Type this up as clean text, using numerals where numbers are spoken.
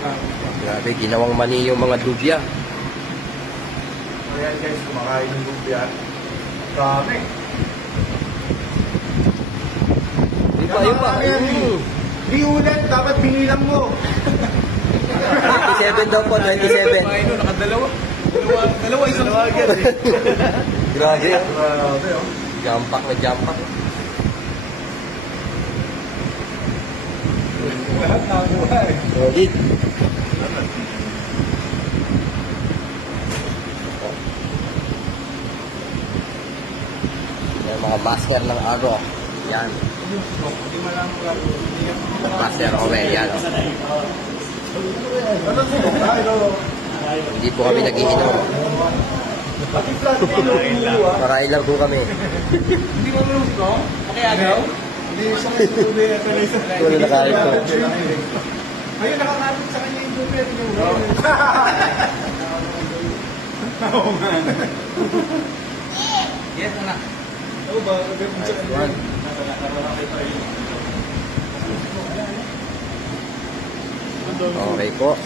Grabe, ginawang mani yung mga lubya. Ayan guys, kumakain ng lumpia. Dami. Yun pa. Di ulit, dapat binilang mo. 27 daw po, 27. Nakadalawa. Dalawa isang agad eh. Grabe. Grabe oh. Jampak na jampak. Lahat nakakuha eh. Solid. Yan, mga master ng aro. Yan. Master Owen, yan. Ano sino? Hindi po kami nag-iinom. Pati flat mo. Marahin lang po kami. Hindi mo marunong ito? Pakiagaw? Hindi sa may subi. Wala na kahit ko. Ayun, nakakapit sa kanya yung subi. Oo nga. Yes, anak. Oo ba? Gagawin sa kanya. Okay po.